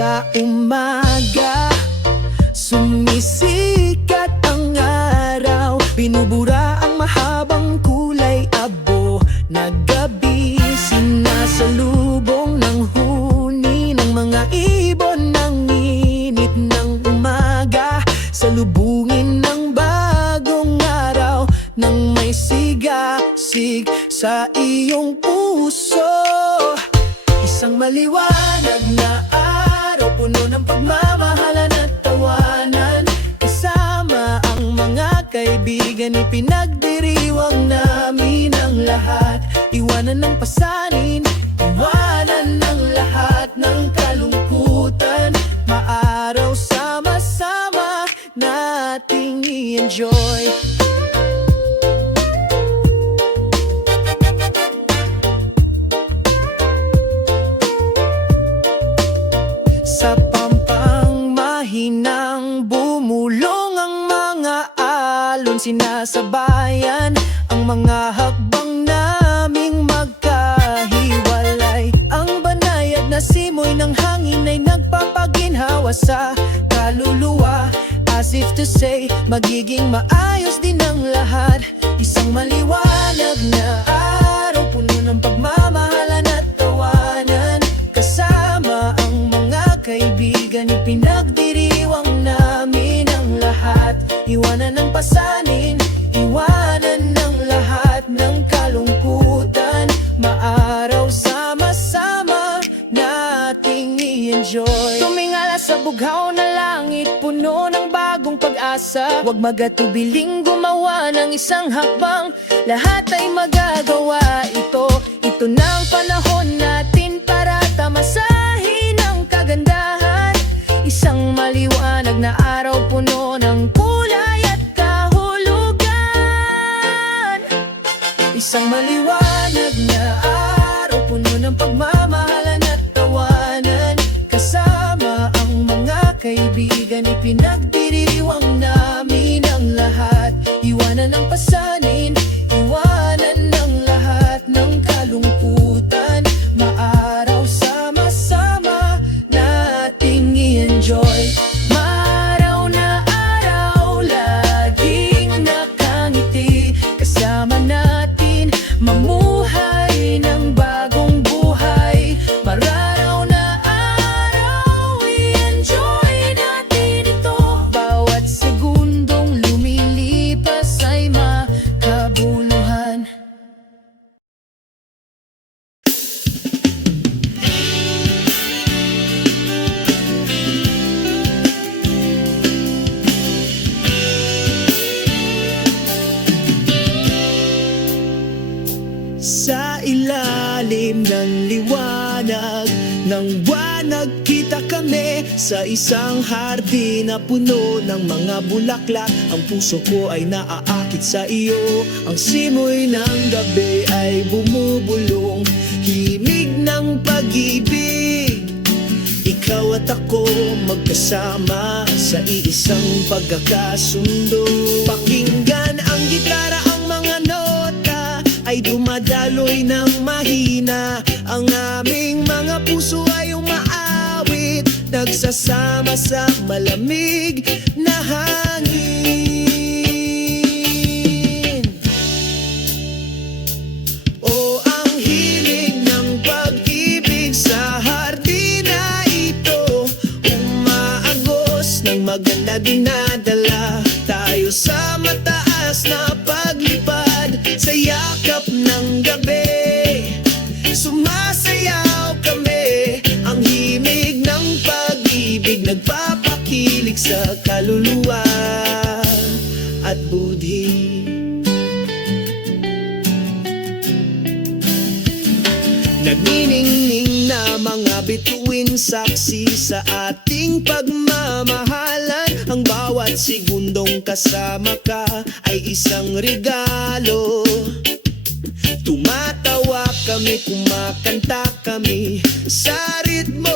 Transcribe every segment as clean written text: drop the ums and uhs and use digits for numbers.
Sa umaga, sumisikat ang araw, binubura ang mahabang kulay abo na gabi. Sinasalubong ng huni ng mga ibon ng init ng umaga, salubungin ng bagong araw nang may sigasig sa iyong puso. Isang maliwanag na araw, puno ng pagmamahalan at tawanan. Kasama ang mga kaibigan, ipinagdiriwang namin ang lahat. Iwanan ng pasanin, iwanan ng lahat ng kalungkutan. Maaraw sama-sama nating i-enjoy. Sa pampang mahinang bumulong ang mga alon, sinasabayan ang mga hakbang naming magkahiwalay. Ang banayad na simoy ng hangin ay nagpapaginhawa sa kaluluwa, as if to say, magiging maayos din ang lahat. Isang maliwanag na araw, puno ng pagmamahalan at tawanan. Kasama ang mga kaibigan, ipinagdiriwang namin ang lahat. Iwanan ng pasanin, iwanan ng lahat ng kalungkutan. Maaraw sama-sama nating i-enjoy. Tumingala sa bughaw na langit, puno ng bagong pag-asa. Huwag magatubiling gumawa ng isang hakbang, lahat ay magagawa ito. Ito na ang panahon natin para tamasahin ang kagandahan. Isang maliwanag na araw, puno ng kulay at kahulugan. Isang maliwanag na araw, puno ng pagmamahalan at tawanan. Kasama ang mga kaibigan, ipinagdiriwang namin ang lahat. Iwanan ng pasanin, iwanan ng lahat ng kalungkutan. Maaraw sama-sama nating i-enjoy. Maaraw na araw, laging nakangiti. Kasama natin mamuhay ng bagong buhay. Mararaw na araw, i-enjoy natin ito. Bawat segundong lumilipas ay makabuluhan. Sa ilalim ng liwanag ng buwan, nagkita kami sa isang hardin na puno ng mga bulaklak. Ang puso ko ay naaakit sa iyo, ang simoy ng gabi ay bumubulong, himig ng pag-ibig. Ikaw at ako magkasama sa iisang pagkakasundo. Pakinggan ang gitara, ang mga nota ay dumadaloy ng mahina. Ang aming mga puso ay umaawit, nagsasama sa malamig na hangin. O ang hilig ng pag-ibig sa hardin na ito, umaagos ng maganda, dinadala tayo sa mataas na paglipad. Sa yakap ng gabi, sumasayaw kami. Ang himig ng pag-ibig nagpapakilig sa kaluluwa at budhi. Nagniningning na mga bituin, saksi sa ating pagmamahalan. Ang bawat segundong kasama ka ay isang regalo. Tumatawa kami, kumakanta kami sa ritmo.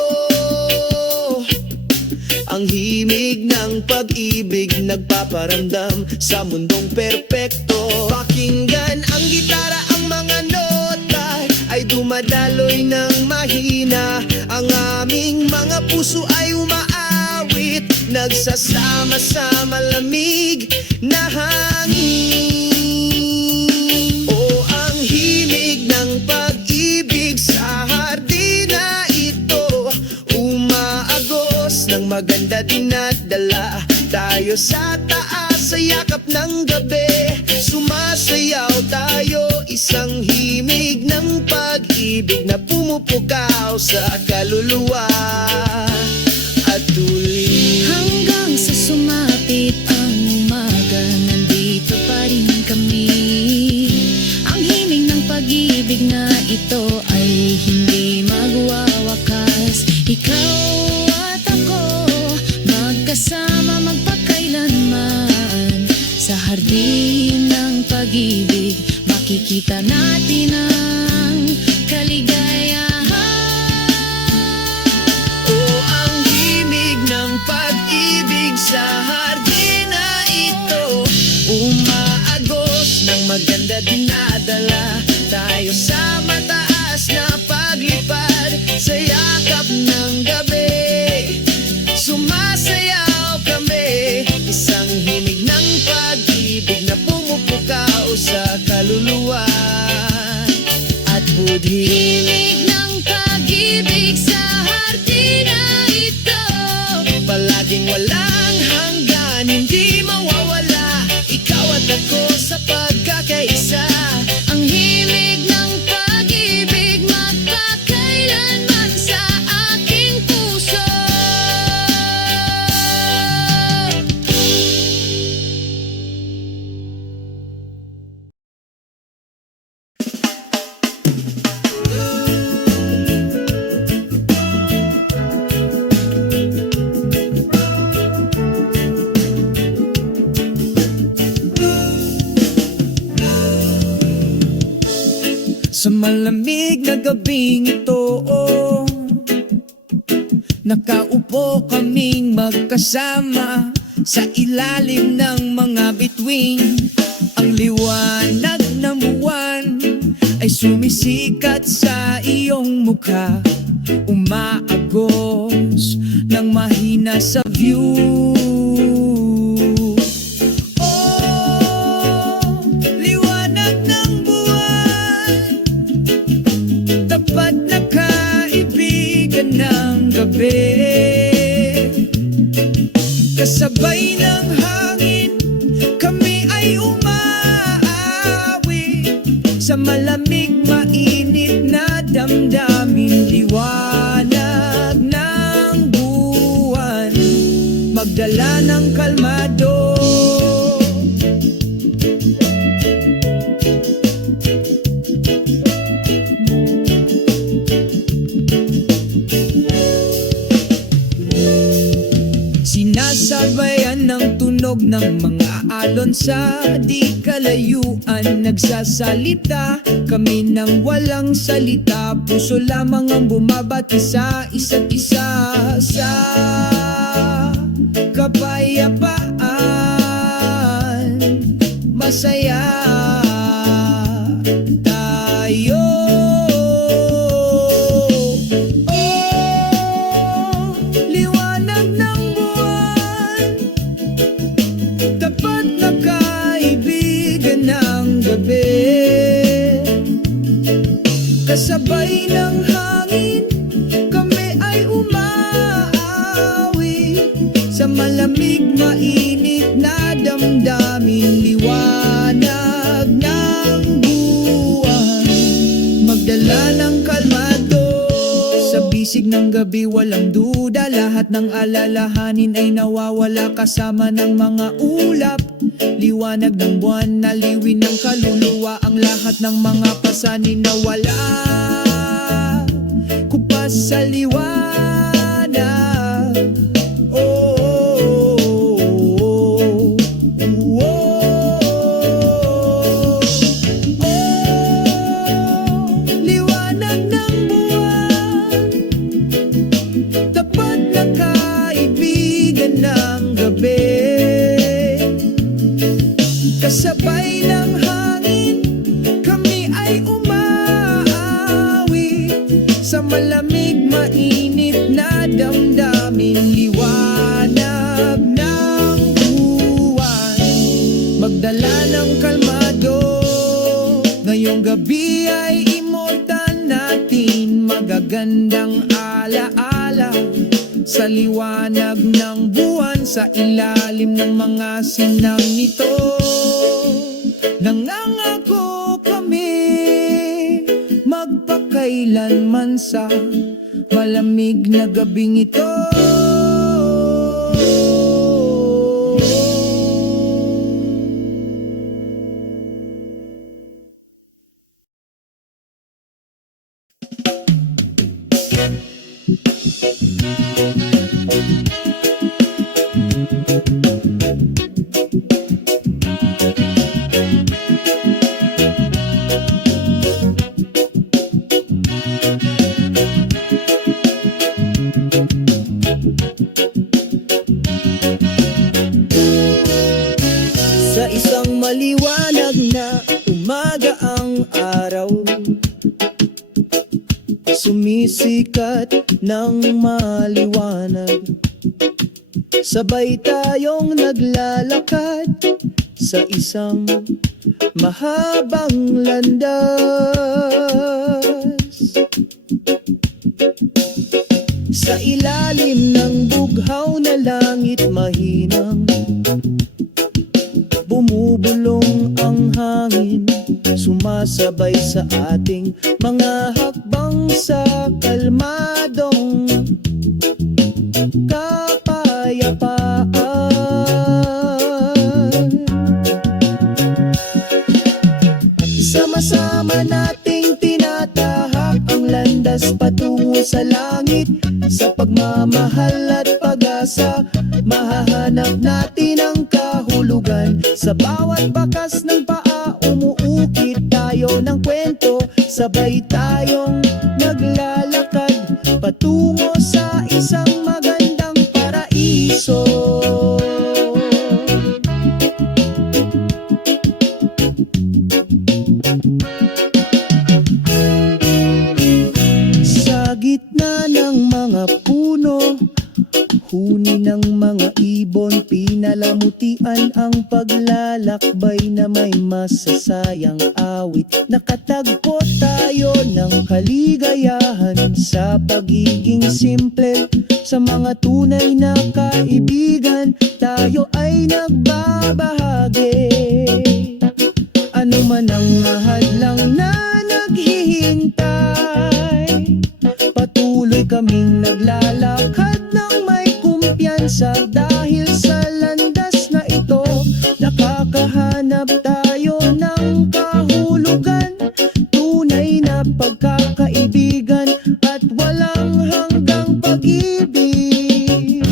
Ang himig ng pag-ibig nagpaparamdam sa mundong perpekto. Pakinggan ang gitara, ang mga nota ay dumadaloy ng mahina. Ang aming mga puso ay umaawit, nagsasama sa malamig na hangin. O ang himig ng pag-ibig sa hardina ito, umaagos ng maganda dinadala tayo sa taas sa yakap ng gabi. Sumasayaw tayo, isang himig ng pag-ibig na pumupukaw sa kaluluwa at tuloy. Hanggang sa sumapit ang umaga, nandito pa rin kami. Ang himig ng pag-ibig na ito ay hindi magwawakas. Ikaw at ako, magkasama magpakailanman. Sa hardin ng pag-ibig, makikita natin ang kaligayahan. O ang himig ng pag-ibig sa hardina ito, umaagos ng maganda dinadala tayo sa mataas na paglipad sa yakap ng gabi. Sumasayaw kami, isang himig ng pag-ibig na pumupukaw sa kaluluwa at budhi. Himig ng pag-ibig sa hardina ito, Palaging walang hanggan, hindi mawawala. Ikaw at ako sa pagkakaisa. ang himig ng pag-ibig magpakailanman sa aking puso. Sa malamig na gabing ito, nakaupo kaming magkasama sa ilalim ng mga bituin. Ang liwanag ng buwan ay sumisikat sa iyong mukha, umaagos ng mahina sa view. Liwanag ng buwan, tapat na kaibigan ng gabi. Kasabay ng hangin, kami ay umaawi sa malamig mainit na damdamin. Liwanag ng buwan, magdala ng kalmado. Sinasabayan ng tunog ng mga alon sa di kalayuan. Nagsasalita kami ng walang salita, puso lamang ang bumabati sa isa't isa. Sa kapayapaan, masaya tayo. Liwanag ng buwan, tapat na kaibigan ng gabi. Kasabay ng hangin, kami ay umaawi sa malamig mainit na damdamin. Liwanag ng buwan, magdala ng kalmado. Sa bisig ng gabi walang duda, lahat ng alalahanin ay nawawala kasama ng mga ulap. Liwanag ng buwan, naliwin ng kaluluwa ang lahat ng mga pasanin na wala. Kupas sa liwanag. Liwanag ng buwan, tapat na kaibigan ng gabi. Kasabay ng hangin, kami ay umaawi malamig, mainit na damdamin, liwanag ng buwan, magdala ng kalmado. Ngayong gabi ay immortal natin, magagandang alaala sa liwanag ng buwan, sa ilalim ng mga sinang nito. Nangangako kami magpakailanman sa malamig na gabing ito. Sa isang maliwanag na umaga ang araw, sumisikat ng maliwanag. Sabay tayong naglalakad sa isang mahabang landas. Sa ilalim ng bughaw na langit mahinang, bumubulong ang hangin, sumasabay sa ating mga hakbang sa kalmadong kapayapaan. Sama-sama nating tinatahak ang landas patungo sa langit. Sa pagmamahal at pag-asa, mahahanap natin ang kahulugan. Sa bawat bakas ng paa, umuukit tayo ng kwento. Sabay tayong naglalakad patungo sa isang magandang paraiso. Sa gitna ng mga puno, huni ng mga ibon, pinalamutian ang paglalakbay na may masasayang awit. Nakatagpo tayo ng kaligayahan sa pagiging simple. Sa mga tunay na kaibigan, tayo ay nagbabahagi. Ano man ang hadlang na naghihintay, patuloy kaming naglalakad ng may kumpiyansa. Dahil sa landas na ito, nakakahanap tayo ng kahulugan, tunay na pagkakaibigan at walang hanggang pag-ibig.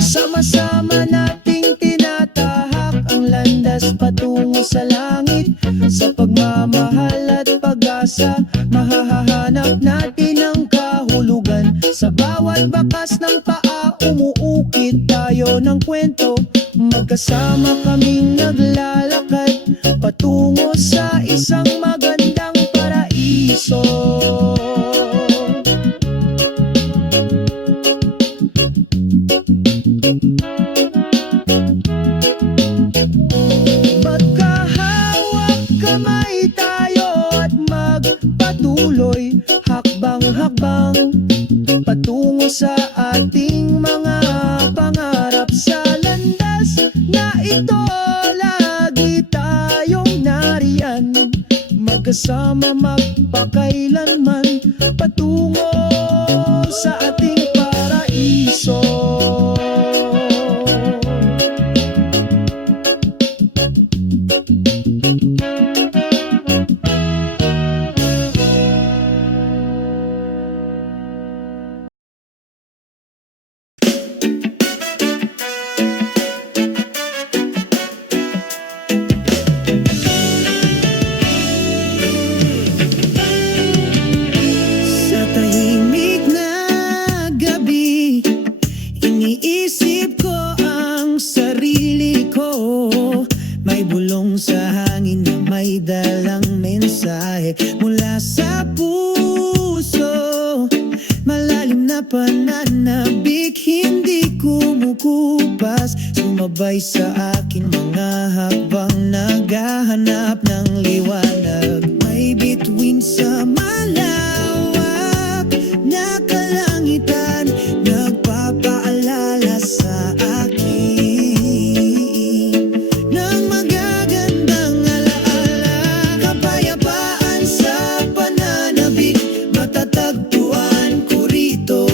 Sama-sama nating tinatahak ang landas patungo sa langit. Sa pagmamahal at pag-asa, mahahanap natin ang kahulugan. Sa bawat bakas ng paa, umuukit tayo ng kwento. Magkasama kaming naglalakad patungo sa isang magandang paraiso. Magkahawak kamay tayo at magpatuloy, hakbang-hakbang patungo sa ating mga pangarap. Sa landas na ito, lagi tayong nariyan, magkasama magpakailanman patungo sa ating paraiso. Sa hangin na may dalang mensahe mula sa pananabik, hindi kumukupas. Sumabay sa akin mga hakbang, naghahanap ng liwanag. May bituin sa malawak na kalangitan, nagpapaalala sa akin ng magagandang alaala. Kapayapaan sa pananabik, matatagpuan ko rito.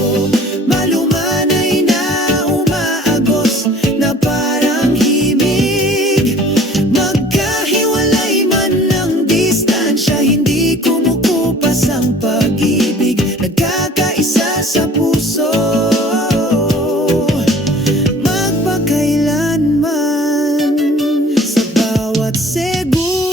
Malumanay na umaagos na parang himig. Magkahiwalay man ng distansya, hindi kumukupas ang pag-ibig. Nagkakaisa sa puso, magpakailanman. Sa bawat segundong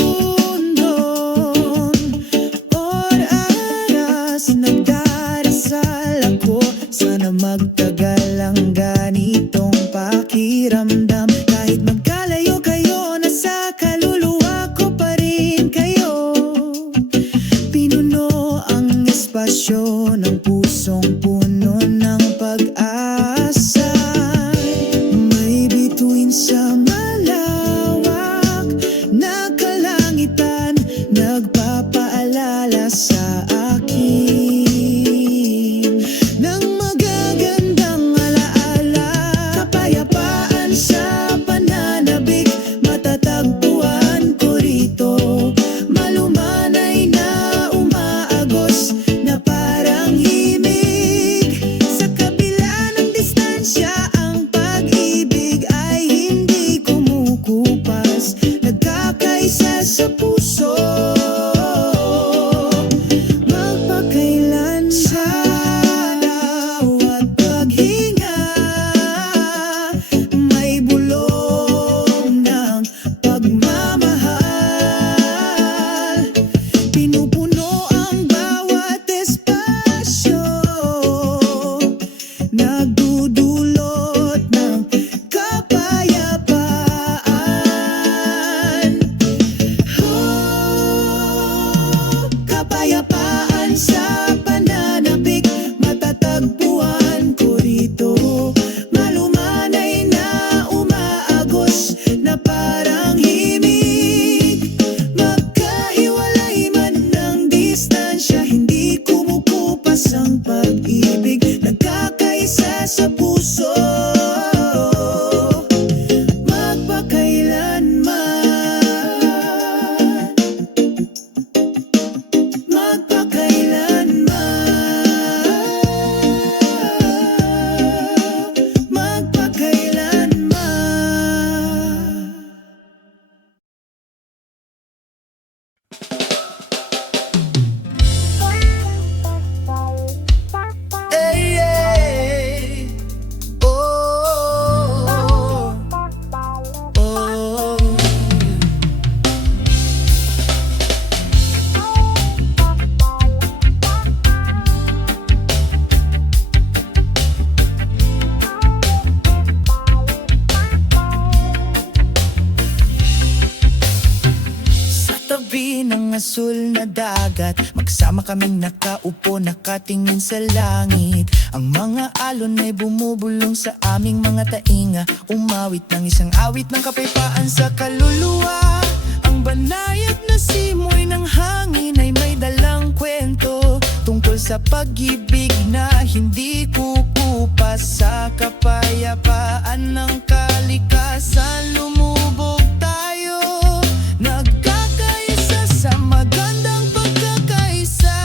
oras, nagdarasal ako, sana magtagal ang ganitong pakiramdam. Kahit magkalayo kayo, nasa kaluluwa ko pa rin kayo. Pinuno ang espasyo ng pusong puno ng pag-asa. May bituin sa malawak na kalangitan, nagpapaalala sa akin ng magagandang alaala. Kapayapaan sa pananabik, matatagpuan ko rito. Malumanay na umaagos na parang himig. Sa kabila ng distansya, ang pag-ibig ay hindi kumukupas. Nagkakaisa sa puso, magpakailan sa bawat paghinga. May bulong ng pagmamahal, pinupuno ang bawat espasyo, nagdudulot ng kapayapaan. Kapayapaan sa pananabik, matatagpuan ko rito. Malumanay na umaagos na parang himig. Magkahiwalay man ng distansya, hindi kumukupas ang pag-ibig. Nagkakaisa sa puso, magpakailanman. Magpakailanman. Hey, hey. Oh, oh. Sa tabi ng asul na dagat, magsama kaming nakaupo, nakatingin sa langit. Ang mga alon ay bumubulong sa aming mga tainga, umawit ng isang awit ng kapayapaan sa kaluluwa. Ang banayad na simoy ng hangin ay may dalang kwento tungkol sa pag-ibig na hindi kukupas. Sa kapayapaan ng kalikasan, lumubog tayo, nagkakaisa sa magandang pagkakaisa.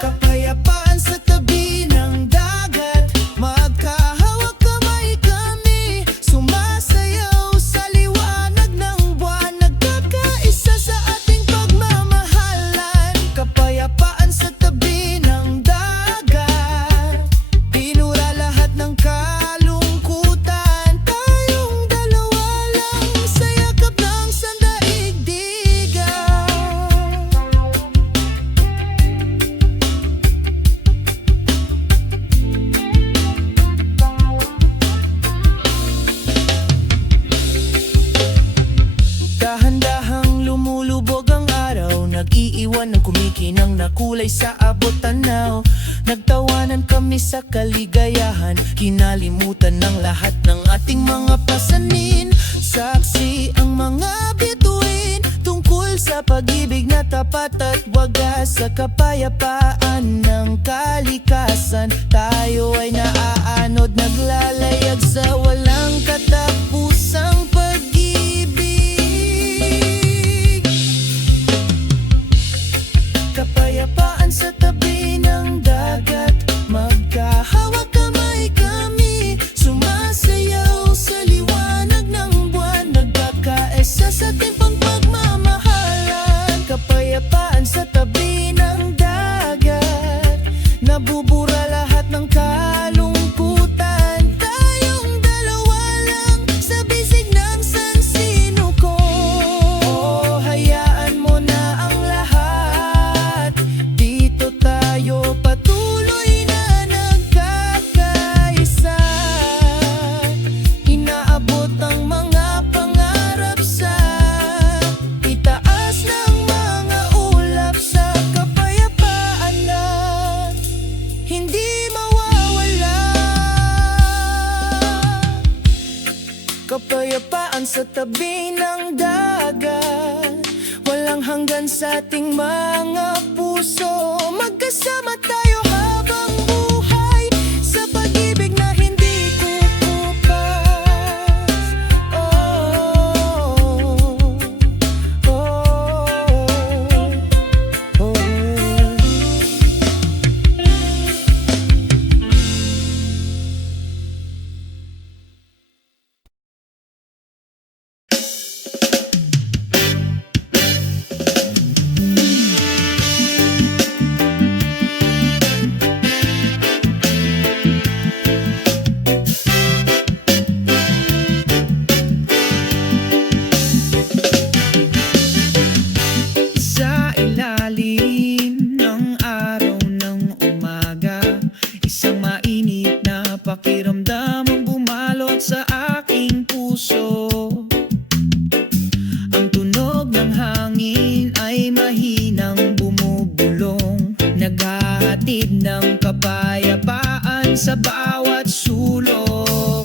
Kapayapaan sa tabi ng dagat, magkahawak kamay kami, sumasayaw sa liwanag ng buwan, nagkakaisa sa ating pagmamahalan. Kapayapaan sa tabi ng dagat, pinura lahat ng kalungkutan. Tayong dalawa lang sa yakap ng sandaigdigan. Dahan-dahang lumulubog ang araw, nag-iiwan ng kumikinang na kulay sa abot tanaw. Nagtawanan kami sa kaligayahan, kinalimutan ng lahat ng ating mga pasanin. Saksi ang mga bituin tungkol sa pag-ibig na tapat at wagas. Sa kapayapaan ng kalikasan, tayo ay naaanod, naglalayag sa walang katapusang pag-ibig. Kapayapaan sa tabi ng dagat, magkahawak kamay kami, sumasayaw sa liwanag ng buwan, nagkakaisa sa timpang pagmamahalan. Kapayapaan sa tabi ng dagat, nabubura lahat ng kalungkutan. Tayong dalawa lang sa bisig ng sansinuko. Oh, hayaan mo na ang lahat, dito tayo patuloy na nagkakaisa. Inaabot ang mga pangarap sa itaas ng mga ulap, sa kapayapaan na hindi mawawala. Kapayapaan sa tabi ng dagat, walang hanggan sa ating mga puso. Magkasama tayo habang buhay sa pag-ibig na hindi kukupas. Oh, oh, oh. Sa ilalim ng araw ng umaga, isang mainit na pakiramdam ang bumalot sa aking puso. Ang tunog ng hangin ay mahinang bumubulong, naghahatid ng kapayapaan sa bawat sulok.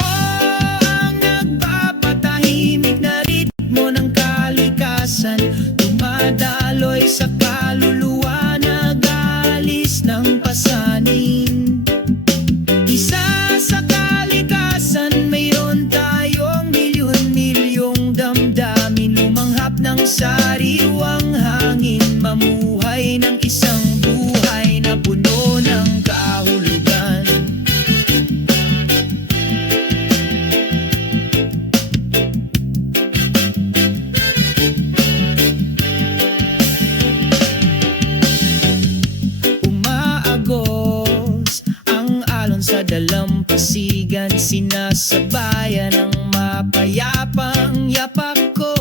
Ang nagpapatahimik na ritmo ng kalikasan, dumadaloy sa kaluluwa, nag-aalis ng pasanin. Isa sa kalikasan, mayroon tayong milyon-milyong damdamin, lumanghap ng sariwang hangin, mamuhay ng isang buhay na puno ng kahulugan. Umaagos ang alon sa dalampasigan, sinasabayan ng mapayapang yapak ko.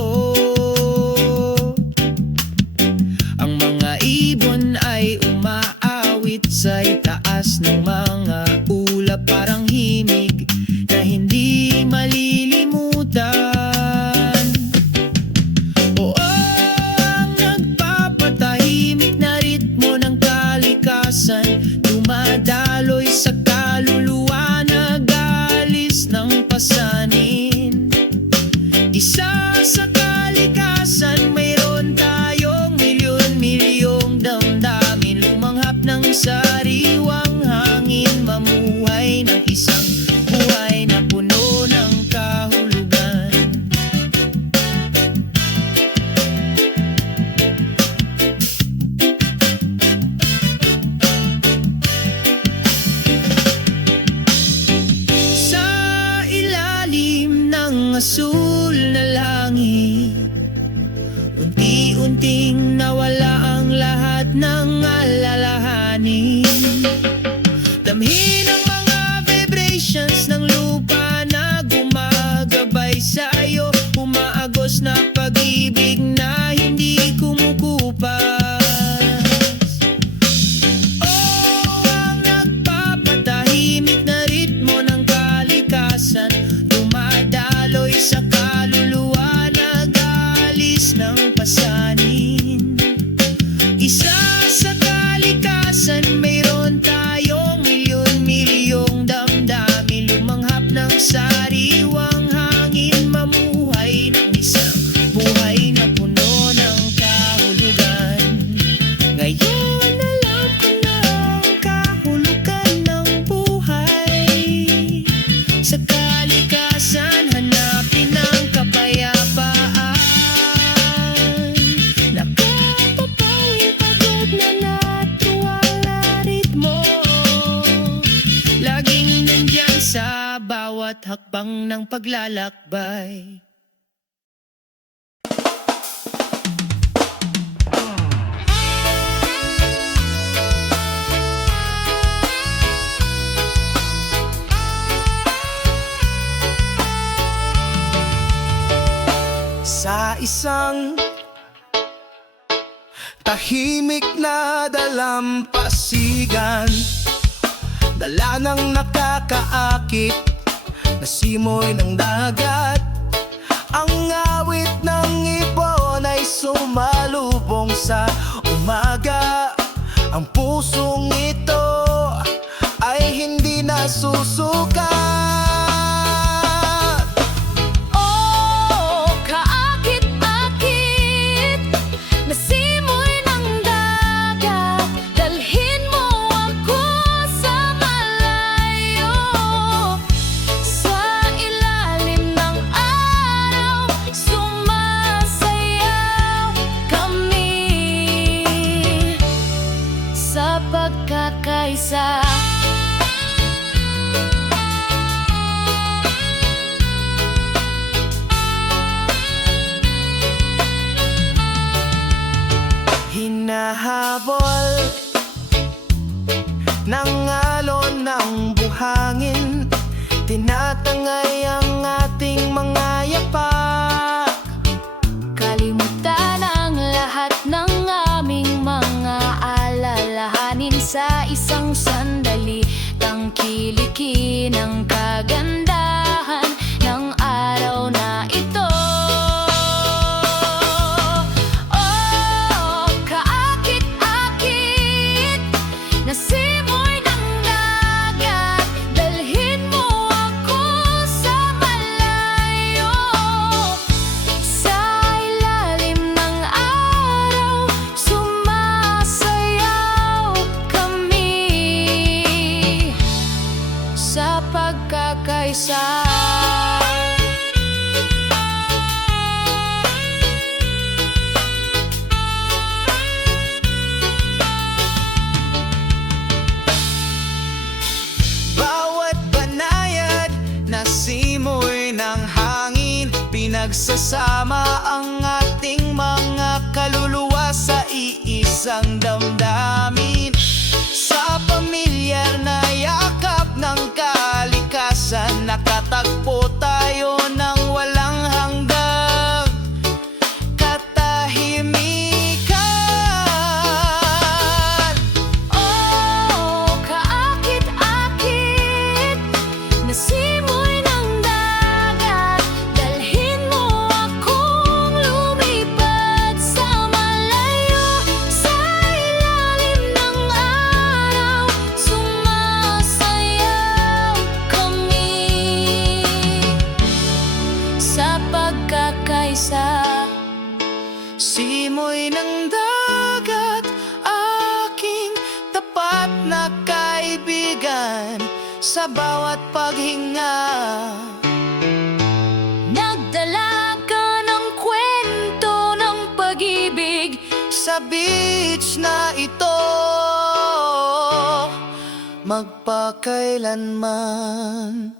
Ang mga ibon ay umaawit sa itaas ng mga ulap, parang himig na hindi malilimutan. Oo, ang nagpapatahimik na ritmo ng kalikasan, dumadaloy sa kaluluwa, nag-aalis ng pasanin. Isa sa kalikasan, mayroon tayong milyon-milyong damdamin, lumanghap ng sariwang hangin, mamuhay ng isang buhay na puno ng kahulugan. Sa ilalim ng asul na langit, unti-unting nawala ang lahat ng alalahanin. Damhin ang mga vibrations ng lupa na gumagabay sa'yo, umaagos na pag-ibig na hindi kumukupas. Oh, ang nagpapatahimik na ritmo ng kalikasan, dumadaloy sa Sa kalikasan, hanapin ang kapayapaan. Nakapapawing pagod na natuwang na ritmo, laging nandyan sa bawat hakbang ng paglalakbay. Sa isang tahimik na dalampasigan, dala ng nakakaakit na simoy ng dagat. Ang awit ng ibon ay sumalubong sa umaga. Ang pusong ito ay hindi nasusukat. Oh, kaakit-akit na simoy ng dagat, dalhin mo ako sa malayo. Sa ilalim ng araw, sumasayaw kami sa pagkakaisa. Hinahabol ng alon ng buhangin, tinatangay ang ating mga yapak. Kalimutan ang lahat ng aming mga alalahanin sa isang sandali. Tangkilikin ang kagandahan ng araw na ito. Oh, kaakit-akit na simoy ng dagat, dalhin mo ako sa malayo. Sa ilalim ng araw, sumasayaw kami sa pagkakaisa. Bawat banayad na simoy ng hangin, pinagsasama ang ating mga kaluluwa sa iisang damdamin. Sa pamilyar na yakap ng kalikasan, nakatagpo tayo ng walang hanggang katahimikan. Oh, kaakit-akit na simoy ng dagat, dalhin mo akong lumipad sa malayo. Sa ilalim ng araw, sumasayaw kami sa pagkakaisa. Simoy ng dagat, aking tapat na kaibigan, sa bawat paghinga. Nagdala ka ng kwento ng pag-ibig Sa beach na ito, magpakailanman.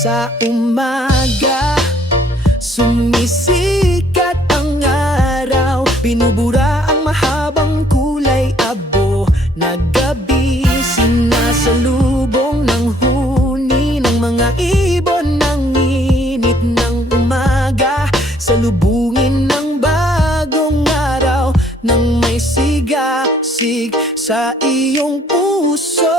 Sa umaga, sumisikat ang araw, binubura ang mahabang kulay abo na gabi. Sinasalubong ng huni ng mga ibon ng init ng umaga, salubungin ng bagong araw nang may sigasig sa iyong puso.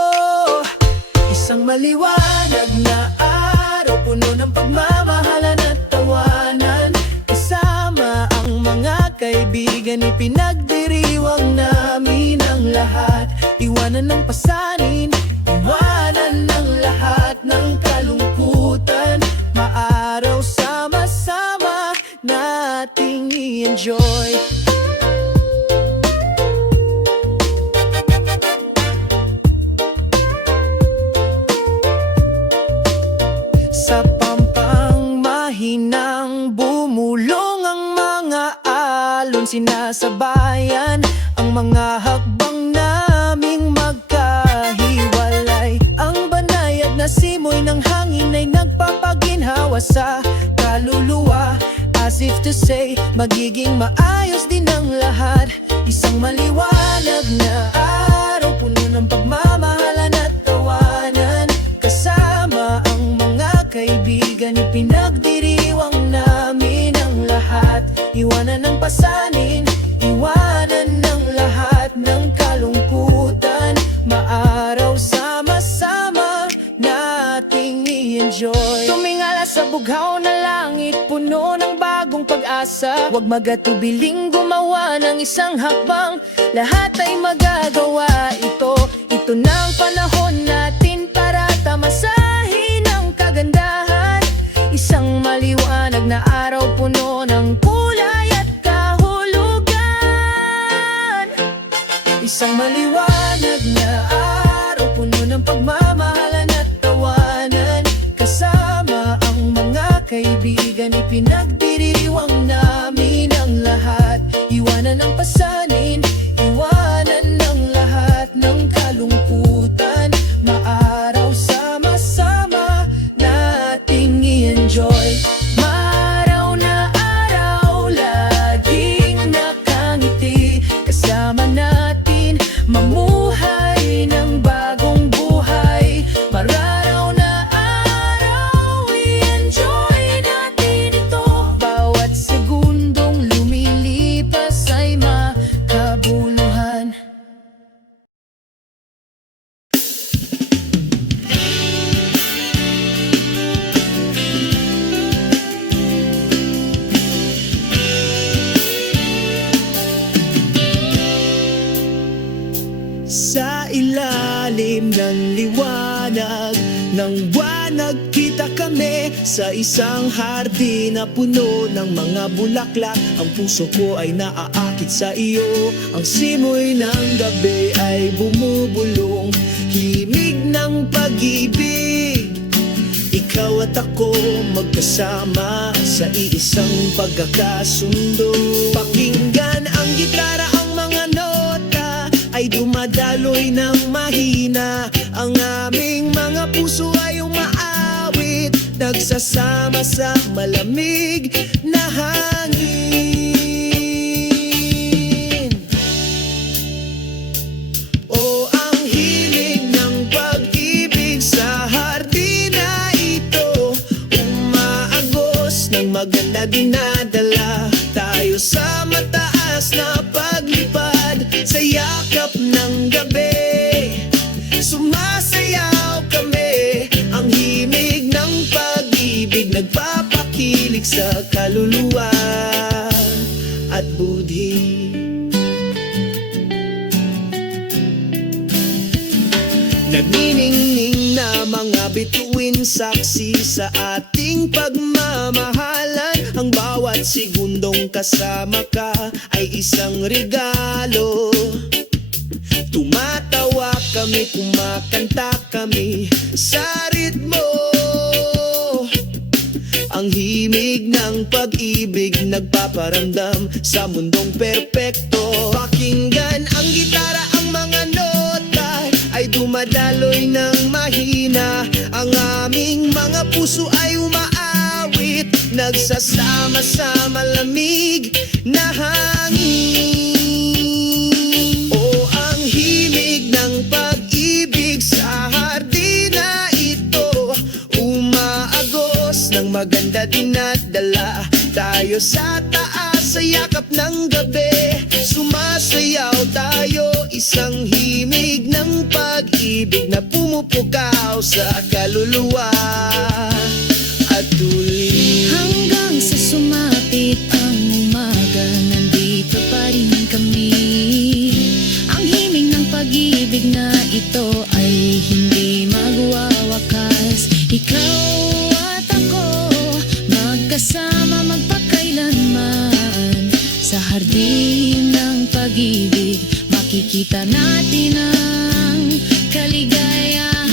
Isang maliwanag na araw, puno ng pagmamahalan at tawanan. Kasama ang mga kaibigan, ipinagdiriwang namin ang lahat. Iwanan ng pasanin, iwanan ng lahat ng kalungkutan. Maaraw sama-sama na nating i-enjoy. Sa pampang mahinang bumulong ang mga alon, sinasabayan ang mga hakbang naming magkahiwalay. Ang banayad na simoy ng hangin ay nagpapaginhawa sa kaluluwa, as if to say, magiging maayos din ang lahat. Isang maliwanag na araw, puno ng pagmamahalan at tawanan. Kasama ang mga kaibigan, ipinagdiriwang namin ang lahat. Iwanan ng pasanin, iwanan ng lahat ng kalungkutan. Maaraw sama-sama nating i-enjoy. Tumingala sa bughaw na langit, puno ng bagong pag-asa. Huwag magatubiling gumawa ng isang hakbang, lahat ay magagawa ito. Ito na ang panahon natin para tamasahin ang kagandahan. Isang maliwanag na araw, puno ng kulay at kahulugan. Isang maliwanag na araw, puno ng pagmamahalan at tawanan. Kasama ang mga kaibigan, ipinagdiriwang namin ang lahat. Iwanan ang pasanin, iwanan ng lahat ng kalungkutan. Maaraw sama-sama nating i-enjoy. Maaraw na araw, laging nakangiti. Kasama natin mamuhay ng bagong buhay. Mararaw na araw, i-enjoy natin ito. Bawat segundong lumilipas ay makabuluhan. Sa ilalim ng liwanag ng buwan, nagkita kami sa isang hardin na puno ng mga bulaklak. Ang puso ko ay naaakit sa iyo, ang simoy ng gabi ay bumubulong, himig ng pag-ibig. Ikaw at ako magkasama sa iisang pagkakasundo. Pakinggan ang gitara, ang mga nota ay dumadaloy ng mahina. Ang aming mga puso ay umaawit, nagsasama sa malamig na hangin. O ang himig ng pag-ibig sa hardin na ito, umaagos ng maganda, dinadala tayo sa mataas na paglipad. Sa yakap ng gabi, sumasayaw kami. Ang himig ng pag-ibig nagpapakilig sa kaluluwa at budhi. Nagniningning na mga bituin, saksi sa ating pagmamahalan. Ang bawat segundong kasama ka ay isang regalo. Tumatawa kami, kumakanta kami sa ritmo. Ang himig ng pag-ibig nagpaparamdam sa mundong perpekto. Pakinggan ang gitara, ang mga nota ay dumadaloy ng mahina. Ang aming mga puso ay umaawit, nagsasama sa malamig na hangin. O ang himig ng pag-ibig sa hardin na ito, umaagos ng maganda, dinadala tayo sa taas sa yakap ng gabi. Sumasayaw tayo, isang himig ng pag-ibig na pumupukaw sa kaluluwa at tuloy. Hanggang sa sumapit ang umaga, nandito pa rin kami. Ang himig ng pag-ibig na ito ay hindi magwawakas. Ikaw at ako, magkasama magpakailanman. hardin ng pag-ibig, makikita natin ang kaligayahan.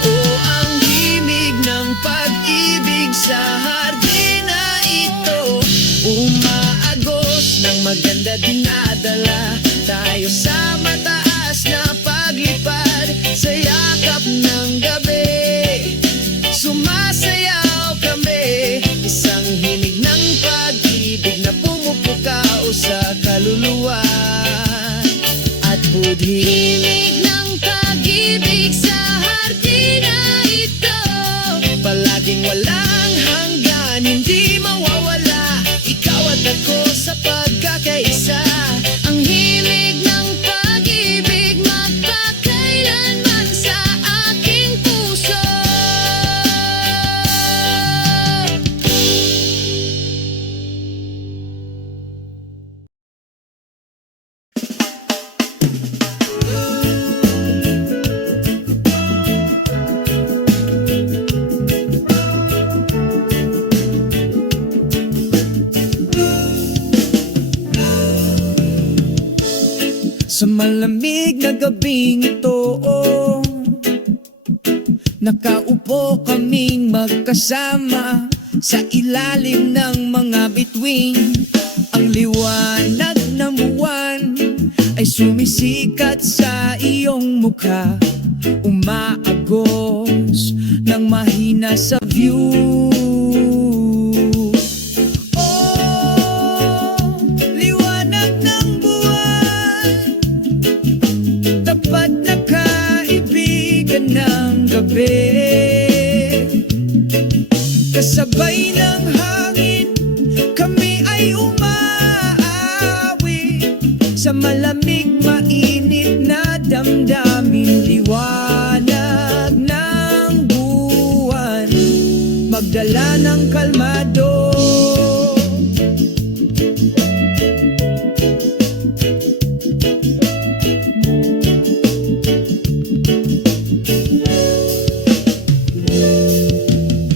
O ang himig ng pag-ibig sa hardin na ito, umaagos ng maganda, dinadala tayo sa mataas na paglipad. Sa yakap ng gabi, sumasayaw kami, isang himig ng pag-ibig na pumupukaw sa kaluluwa at budhi. Himig ng pag-ibig sa hardin na ito, Palaging walang hanggan, hindi mawawala, ikaw at ako sa pagkakaisa. ang himig ng pag-ibig magpakailanman sa aking puso. Sa malamig na gabing ito, nakaupo kaming magkasama sa ilalim ng mga bituin. Ang liwanag ng buwan ay sumisikat sa iyong mukha, umaagos ng mahina sa view. Oh, liwanag ng buwan, tapat na kaibigan ng gabi, kasabay ng hangin, kami ay umaawi sa malamig mainit na damdamin. Liwanag ng buwan, magdala ng kalmado.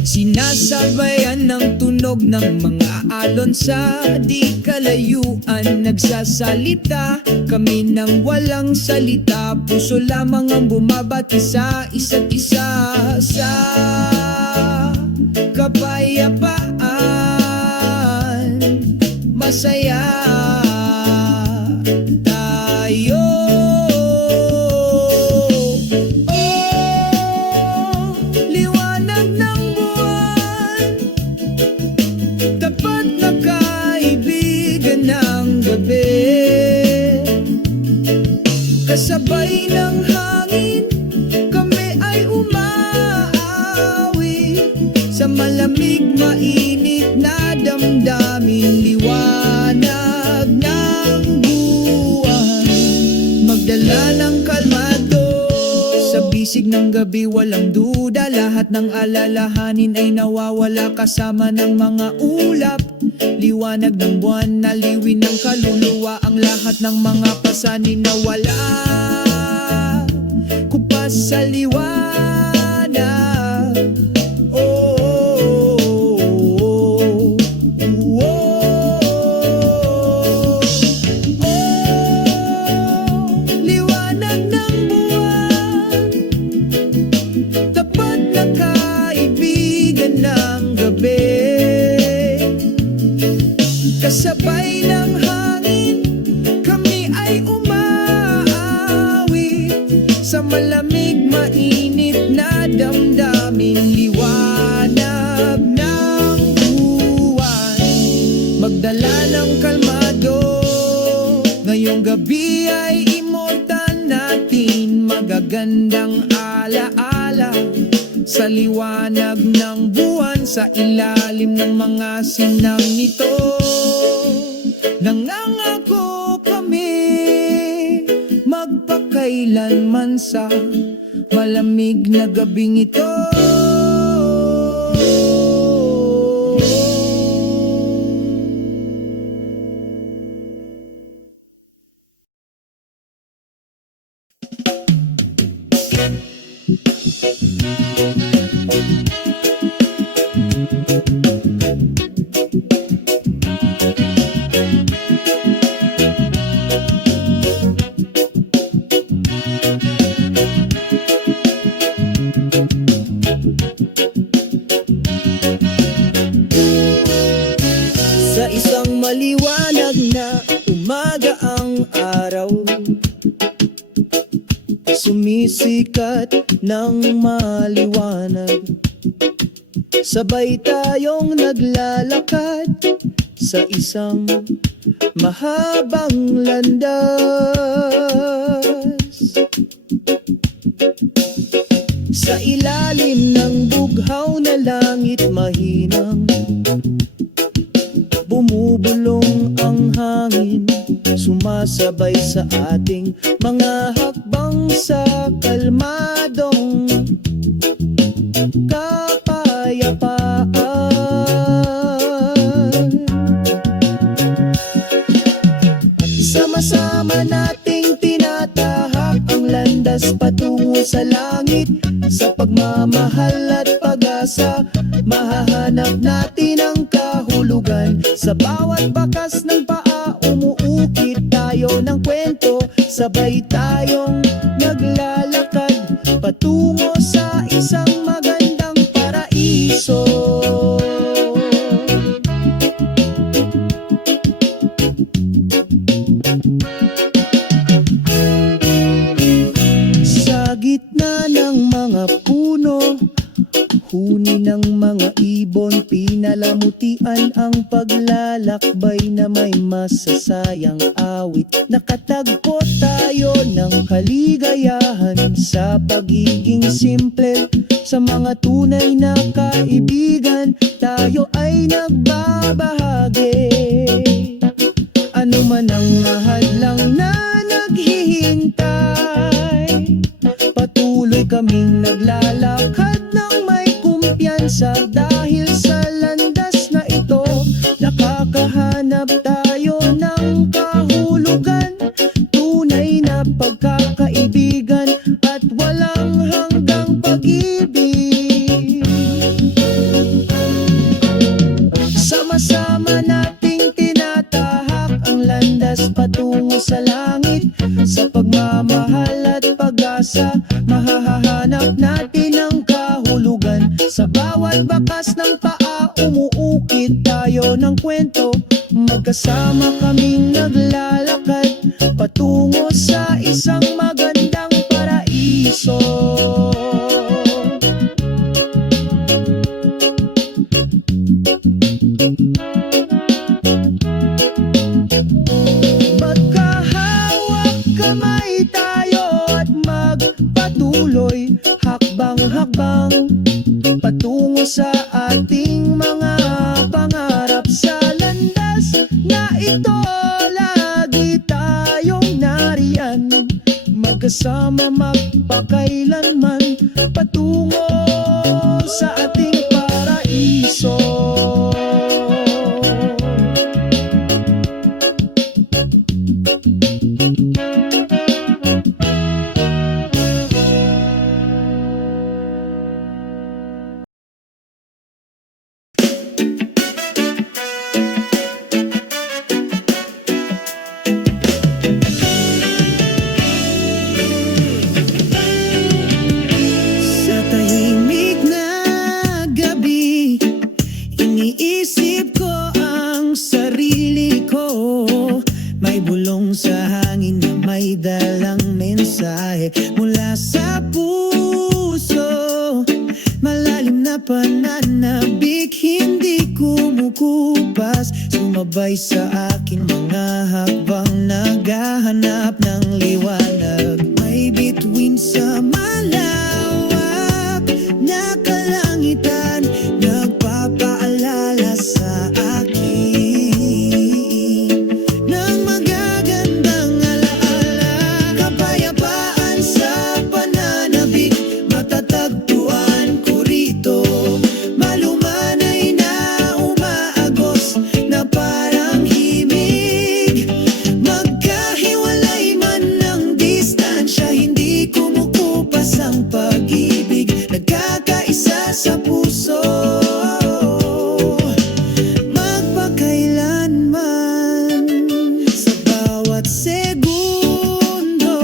Sinasabayan ng tunog ng mga alon sa di kalayuan. Nagsasalita kami ng walang salita, puso lamang ang bumabati sa isa't isa. Sa kapayapaan, masaya tayo. Oh, liwanag ng buwan, tapat na kaibigan ng gabi, kasabay ng hangin, kami ay umaawi sa malamig mainit na damdamin. Liwanag ng buwan, magdala ng kalmado. Sa bisig ng gabi walang duda, lahat ng alalahanin ay nawawala kasama ng mga ulap. Liwanag ng buwan, naliwin ng kaluluwa, ang lahat ng mga pasanin na wala. Kupas sa liwanag. Oh, oh, oh, oh. Liwanag ng buwan, tapat na kaibigan ng gabi, kasabay ng hangin, kami ay umaawi sa malamig mainit na damdamin. Liwanag ng buwan, magdala ng kalmado. Ngayong gabi ay immortal natin, magagandang alaala sa liwanag ng buwan, sa ilalim ng mga sinang nito. Nangangako kami magpakailanman sa malamig na gabing ito. sumisikat ng maliwanag. Sabay tayong naglalakad sa isang mahabang landas. Sa ilalim ng bughaw na langit mahinang bumubulong ang hangin, sumasabay sa ating mga hakbang sa kalmadong kapayapaan. Sama-sama nating tinatahak ang landas patungo sa langit. Sa pagmamahal at pag-asa, mahahanap natin ang kahulugan. Sa bawat bakas ng paa, umuukit tayo ng kwento. Sabay tayong naglalakad patungo sa isang magandang paraiso. Sa gitna ng mga puno, huni ng mga ibon, pinalamutian ang paglalakbay na may masasayang awit. Nakatagpo tayo ng kaligayahan sa pagiging simple. Sa mga tunay na kaibigan, tayo ay nagbabahagi. Ano man ang mahadlang na naghihintay, patuloy kaming naglalakad ng may kumpiyansa. Dahil sa landas na ito, nakakahanap tayo ng kahulugan. Tunay na pagkakaibigan at walang hanggang pag-ibig. Sama-sama nating tinatahak ang landas patungo sa langit. Sa pagmamahal at pag-asa, mahahanap natin ang kahulugan. Sa bawat bakas ng paa, umuukit tayo ng kwento. Magkasama kaming naglalakad patungo sa isang magandang paraiso. Magkahawak kamay tayo at magpatuloy, hakbang-hakbang patungo sa ating mga pangarap. Sa landas na ito, lagi tayong nariyan, magkasama magpakailanman patungo sa ating paraiso. Sa tahimik na gabi, iniisip ko ang sarili ko. May bulong sa hangin na may dalang mensahe mula sa puso. Malalim na pananabik, hindi kumukupas. Sumabay sa akin mga hakbang, naghahanap ng liwanag. May bituin sa malawak na kalangitan, nagpapaalala sa akin ng magagandang alaala. Kapayapaan sa pananabik, matatagpuan ko rito. Malumanay na umaagos na parang himig. Magkahiwalay man ng distansya, hindi kumukupas ang pag-ibig. Nagkakaisa sa puso, magpakailanman. Sa bawat segundo,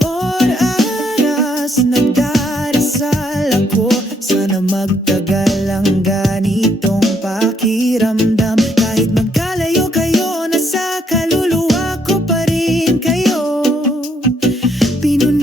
oras, nagdarasal ako. Sana magtagal ang ganitong pakiramdam. Kahit magkalayo kayo, nasa kaluluwa ko pa rin kayo. Pinuntahan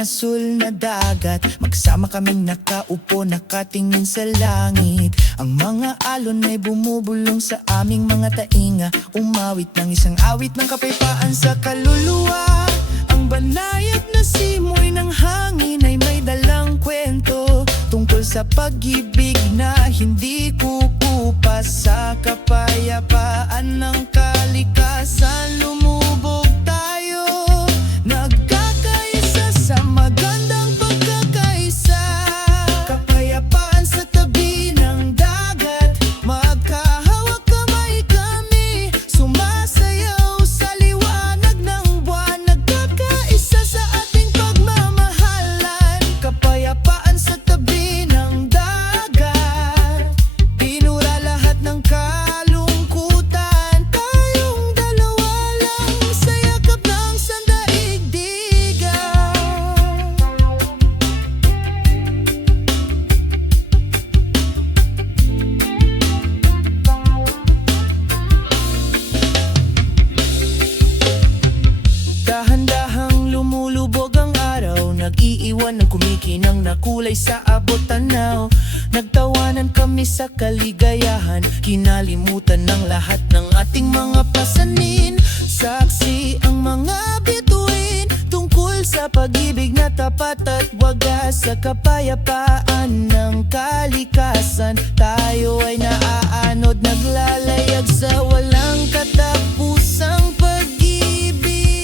asul na dagat. Magsama kaming nakaupo, nakatingin sa langit. Ang mga alon ay bumubulong sa aming mga tainga, umawit ng isang awit ng kapayapaan sa kaluluwa. Ang banayad na simoy ng hangin ay may dalang kwento tungkol sa pag-ibig na hindi kukupas. Sa kapayapaan ng kalikasan lumubog tayo, nagkakaisa sa magandang pagkakaisa. Kapayapaan sa tabi ng dagat, magkahawak kamay kami, sumasayaw sa liwanag ng buwan, nagkakaisa sa ating pagmamahalan. Kapayapaan sa tabi ng dagat, pinura lahat ng kalungkutan. Tayong dalawa lang sa yakap ng sandaigdigan. Dahan-dahang lumulubog ang araw, nag-iiwan ng kumikinang na kulay sa abot tanaw. Nagtawanan kami sa kaligayahan, kinalimutan ng lahat ng ating mga pasanin. Saksi ang mga bituin tungkol sa pag-ibig na tapat at wagas. Sa kapayapaan ng kalikasan, tayo ay naaanod, naglalayag sa walang katapusang pag-ibig.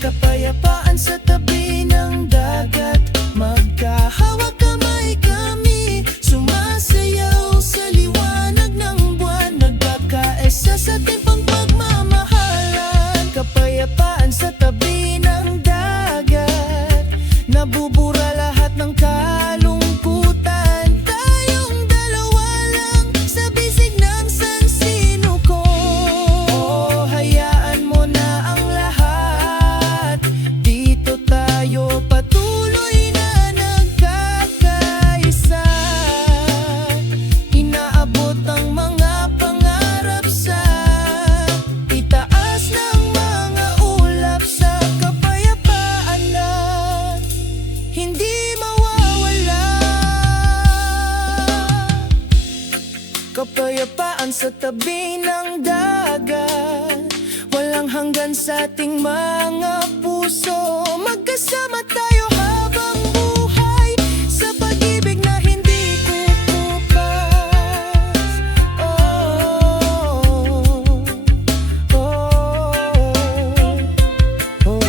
Kapayapaan sa tabi ng dagat, magkahawak kamay kami, sumasayaw sa liwanag ng buwan, nagkakaisa sa ating pagmamahalan. Kapayapaan sa tabi ng dagat, nabubura lahat ng kalungkutan. Tayong dalawa lang sa bisig ng sansinuko. Oh, hayaan mo na ang lahat, dito tayo patuloy na nagkakaisa. Inaabot ang mga pangarap sa itaas ng mga ulap. Sa kapayapaan na hindi mawawala. Kapayapaan sa tabi ng dagat, walang hanggan sa ating mga puso. Magkasama tayo habang buhay sa pag-ibig na hindi kukupas. Oh, oh, oh, oh.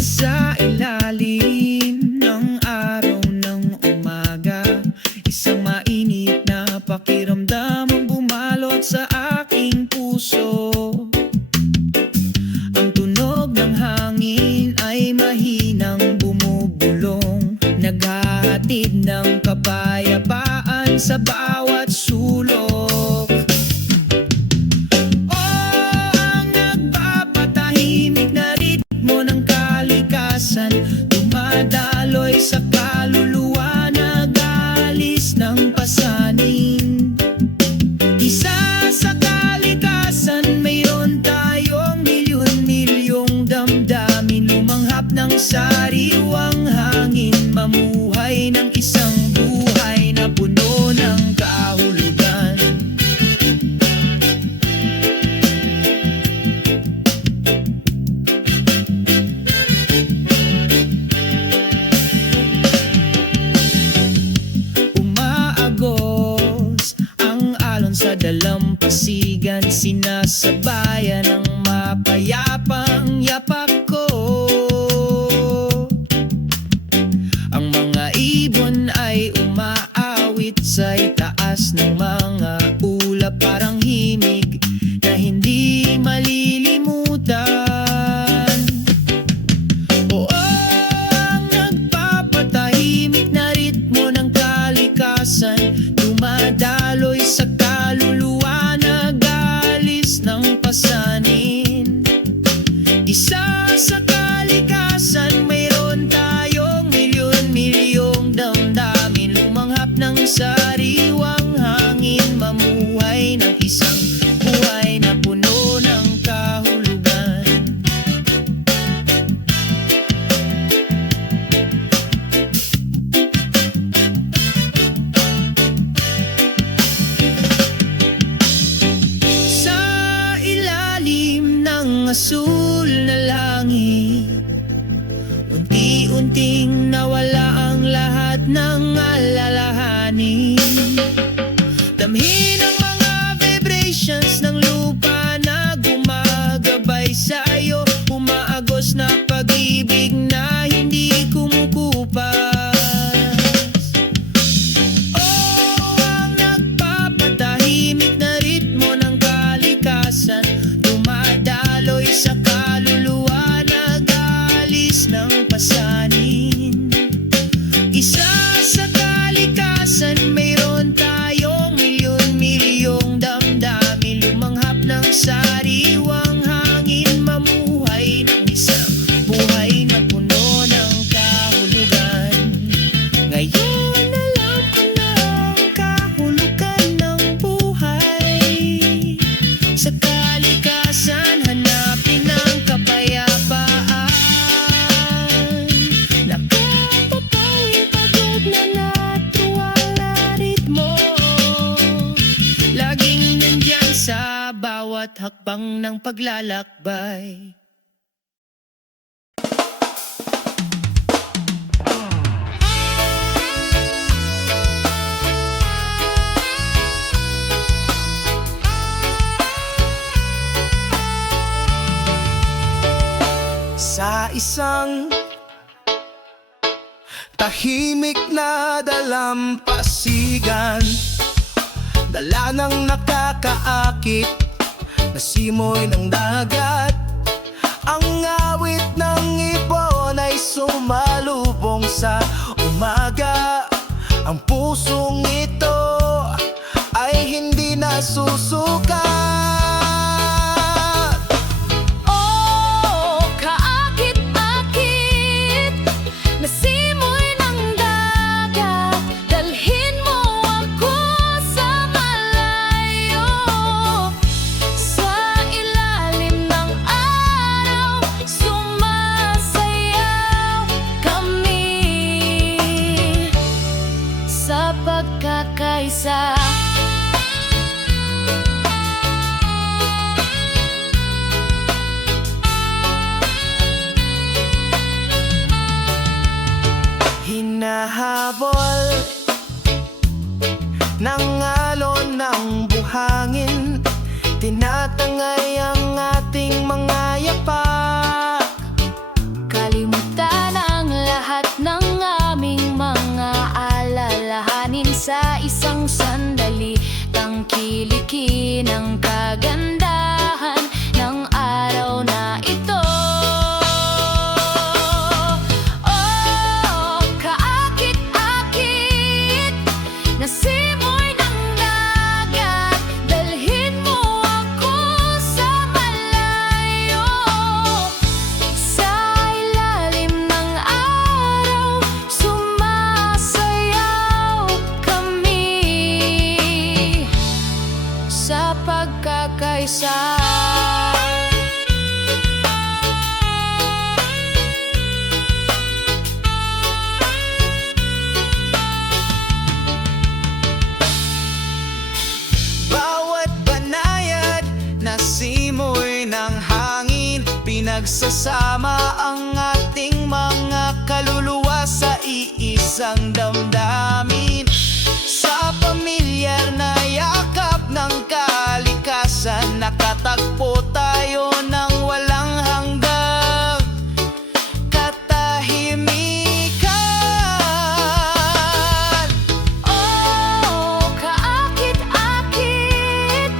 Sa ilalim ng araw ng umaga, isang mainit na pakiramdam ang bumalot sa aking puso. Ang tunog ng hangin ay mahinang bumubulong, naghahatid ng kapayapaan sa bawat sulok. Oh, ang nagpapatahimik na ritmo ng kalikasan, dumadaloy sa kaluluwa, nag-aalis ng pasanin. Isa sa kalikasan, mayroon tayong milyon-milyong damdamin, lumanghap ng sariwang hangin, mamuhay ng isang buhay na puno ng kahulugan. Umaagos ang alon sa dalampasigan, sinasabayan ng mapayapang yapak ko. Ang mga ibon ay umaawit sa itaas ng mga ulap, parang himig na hindi malilimutan. Oh, oh, ng asul na langit. Unti-unting nawala ang lahat ng alalahanin. Damhin ang mga vibrations ng lupa na gumagabay sa'yo. Umaagos na pag-ibig na hindi kumukupas. Oh, ang nagpapatahimik na ritmo ng kalikasan, dumadaloy sa kaluluwa, nag-aalis ng pasanin. Isa sa kalikasan, mayroon tayong milyon-milyong damdamin, lumanghap ng sariwang hangin, mamuhay ng isang buhay na puno ng kahulugan. Ngayon alam ko na ang kahulugan ng buhay. Sa kalikasan, hanapin ang kapayapaan. Nakapapawing pagod na natuwal na ritmo, laging nandyan sa bawat hakbang ng paglalakbay. Sa isang tahimik na dalampasigan, dala ng nakakaakit na simoy ng dagat. Ang awit ng ibon ay sumalubong sa umaga. Ang pusong ito ay hindi nasusukat. Oh, kaakit-akit na simoy ng dagat, dalhin mo ako sa malayo. Sa ilalim ng araw, sumasayaw kami sa pagkakaisa. Hinahabol ng alon ng buhangin, tinatangay ang ating mga yapak. Kalimutan ang lahat ng aming mga alalahanin sa isang sandali. Tangkilikin ang kagandahan ng araw na ito. Oh, kaakit-akit na simoy ng dagat, dalhin mo ako sa malayo. Sa ilalim ng araw, sumasayaw kami sa pagkakaisa. Bawat banayad na simoy ng hangin, pinagsasama ang ating mga kaluluwa sa iisang damdamin. Sa pamilyar na yakap ng kalikasan, nakatagpo tayo ng walang hanggang katahimikan. Oh, kaakit-akit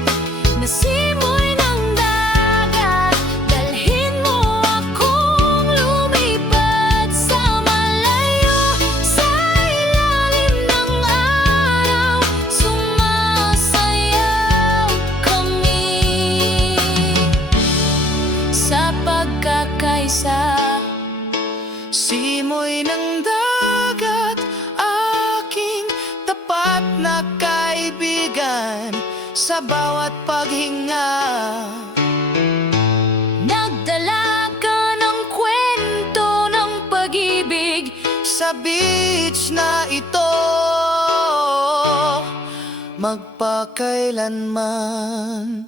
na simoy ng dagat, dalhin mo akong lumipad sa malayo. Sa ilalim ng araw, sumasayaw kami sa pagkakaisa. Simoy ng dagat, aking tapat na kaibigan, sa bawat paghinga. Nagdala ka ng kwento ng pag-ibig Sa beach na ito, magpakailanman.